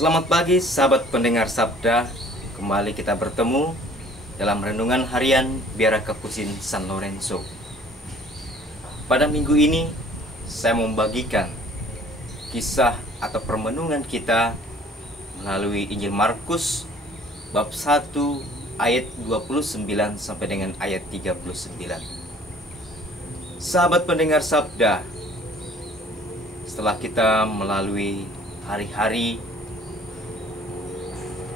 Selamat pagi sahabat pendengar Sabda. Kembali kita bertemu dalam renungan harian Biara Kapusin San Lorenzo. Pada minggu ini saya membagikan kisah atau permenungan kita melalui Injil Markus bab 1 ayat 29 sampai dengan ayat 39. Sahabat pendengar Sabda, setelah kita melalui hari-hari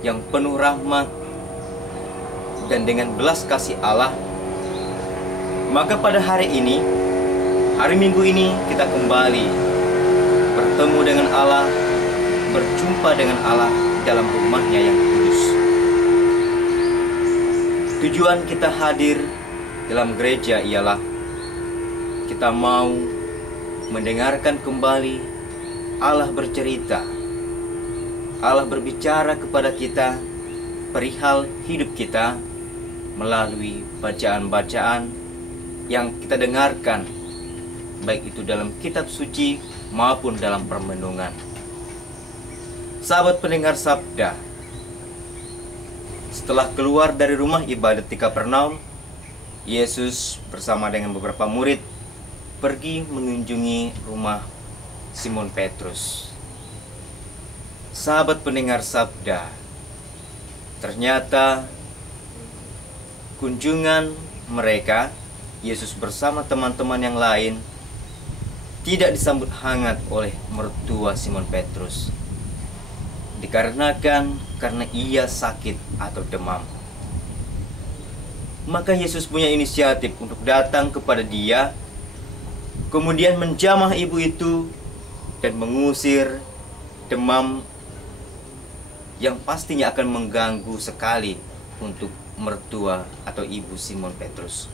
yang penuh rahmat dan dengan belas kasih Allah, maka pada hari ini, hari Minggu ini, kita kembali bertemu dengan Allah, berjumpa dengan Allah dalam rumahnya yang kudus. Tujuan kita hadir dalam gereja ialah kita mau mendengarkan kembali Allah bercerita, Allah berbicara kepada kita perihal hidup kita melalui bacaan-bacaan yang kita dengarkan, baik itu dalam kitab suci maupun dalam permenungan. Sahabat pendengar Sabda, setelah keluar dari rumah ibadat di Kapernaum, Yesus bersama dengan beberapa murid pergi mengunjungi rumah Simon Petrus. Sahabat pendengar Sabda, ternyata kunjungan mereka, Yesus bersama teman-teman yang lain, tidak disambut hangat oleh mertua Simon Petrus. Dikarenakan karena ia sakit atau demam. Maka Yesus punya inisiatif untuk datang kepada dia, kemudian menjamah ibu itu dan mengusir demam yang pastinya akan mengganggu sekali untuk mertua atau ibu Simon Petrus.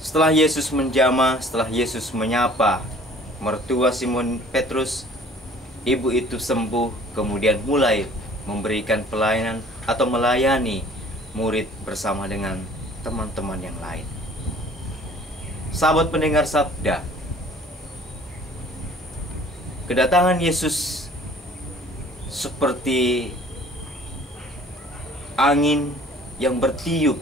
Setelah Yesus menjamah, setelah Yesus menyapa mertua Simon Petrus, ibu itu sembuh, kemudian mulai memberikan pelayanan atau melayani murid bersama dengan teman-teman yang lain. Sahabat pendengar Sabda, kedatangan Yesus seperti angin yang bertiup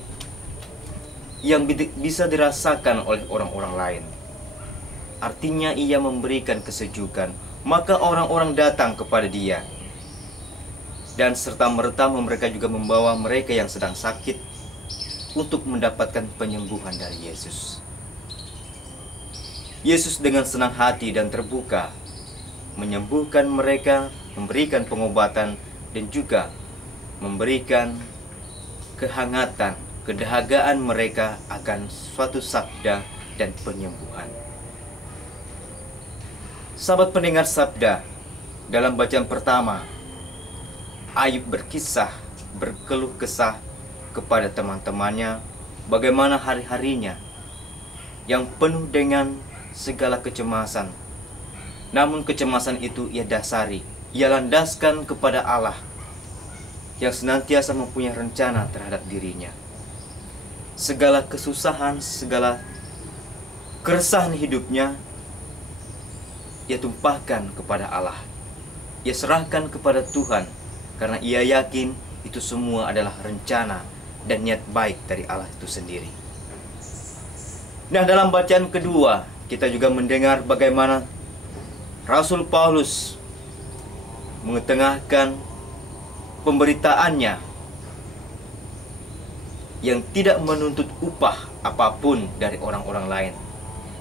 yang bisa dirasakan oleh orang-orang lain. Artinya ia memberikan kesejukan, maka orang-orang datang kepada dia. Dan serta-merta mereka juga membawa mereka yang sedang sakit untuk mendapatkan penyembuhan dari Yesus. Yesus dengan senang hati dan terbuka menyembuhkan mereka, memberikan pengobatan, dan juga memberikan kehangatan, kedahagaan mereka akan suatu sabda dan penyembuhan. Sahabat pendengar Sabda, dalam bacaan pertama, Ayub berkisah, berkeluh kesah kepada teman-temannya bagaimana hari-harinya yang penuh dengan segala kecemasan. Namun kecemasan itu ia dasari, ia landaskan kepada Allah yang senantiasa mempunyai rencana terhadap dirinya. Segala kesusahan, segala keresahan hidupnya ia tumpahkan kepada Allah. Ia serahkan kepada Tuhan karena ia yakin itu semua adalah rencana dan niat baik dari Allah itu sendiri. Nah, dalam bacaan kedua kita juga mendengar bagaimana Rasul Paulus mengetengahkan pemberitaannya yang tidak menuntut upah apapun dari orang-orang lain.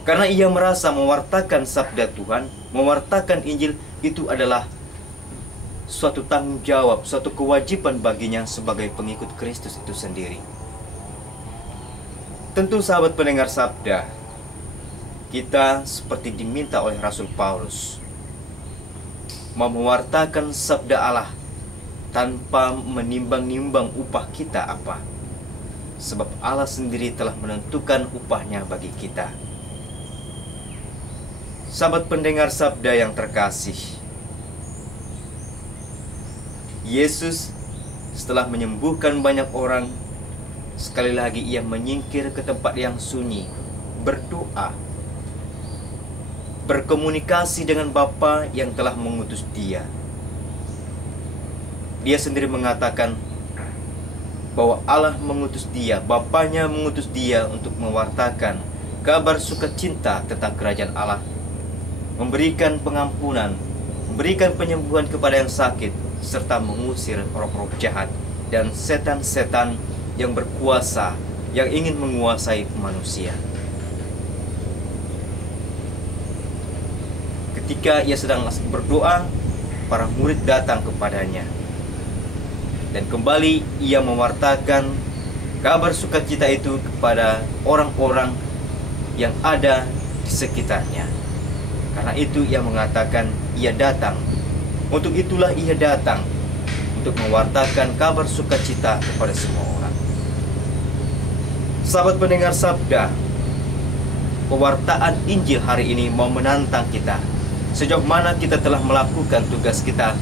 Karena ia merasa mewartakan sabda Tuhan, mewartakan Injil itu adalah suatu tanggung jawab, suatu kewajiban baginya sebagai pengikut Kristus itu sendiri. Tentu sahabat pendengar Sabda, kita seperti diminta oleh Rasul Paulus mau mewartakan sabda Allah tanpa menimbang-nimbang upah kita apa. Sebab Allah sendiri telah menentukan upahnya bagi kita. Sahabat pendengar Sabda yang terkasih, Yesus setelah menyembuhkan banyak orang, sekali lagi ia menyingkir ke tempat yang sunyi, berdoa, berkomunikasi dengan Bapa yang telah mengutus dia. Dia sendiri mengatakan bahwa Allah mengutus dia, Bapanya mengutus dia untuk mewartakan kabar sukacita tentang kerajaan Allah, memberikan pengampunan, memberikan penyembuhan kepada yang sakit, serta mengusir roh-roh jahat dan setan-setan yang berkuasa, yang ingin menguasai manusia. Ketika ia sedang berdoa, para murid datang kepadanya. Dan kembali ia mewartakan kabar sukacita itu kepada orang-orang yang ada di sekitarnya. Karena itu ia mengatakan ia datang. Untuk itulah ia datang, untuk mewartakan kabar sukacita kepada semua orang. Sahabat pendengar sabda, pewartaan Injil hari ini mau menantang kita. Sejauh mana kita telah melakukan tugas kita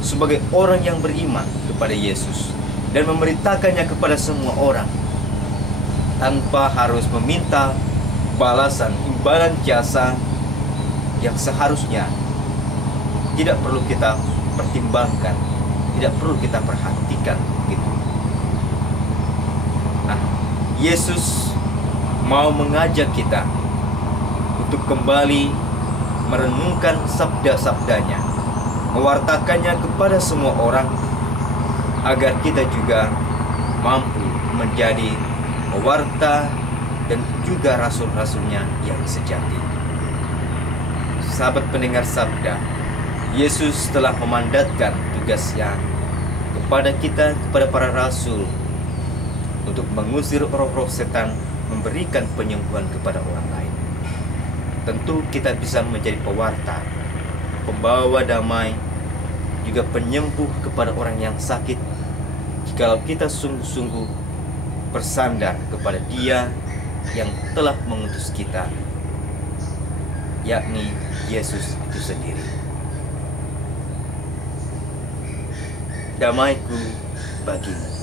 sebagai orang yang beriman kepada Yesus dan memberitakannya kepada semua orang tanpa harus meminta balasan imbalan jasa yang seharusnya tidak perlu kita pertimbangkan, tidak perlu kita perhatikan gitu. Nah, Yesus mau mengajak kita untuk kembali merenungkan sabda-sabdanya, mewartakannya kepada semua orang, agar kita juga mampu menjadi pewarta dan juga rasul-rasulnya yang sejati. Sahabat pendengar sabda, Yesus telah memandatkan tugasnya kepada kita, kepada para rasul, untuk mengusir roh-roh setan, memberikan penyembuhan kepada orang lain. Tentu kita bisa menjadi pewarta, pembawa damai, juga penyembuh kepada orang yang sakit, jikalau kita sungguh-sungguh bersandar kepada Dia yang telah mengutus kita, yakni Yesus itu sendiri. Damaiku bagimu.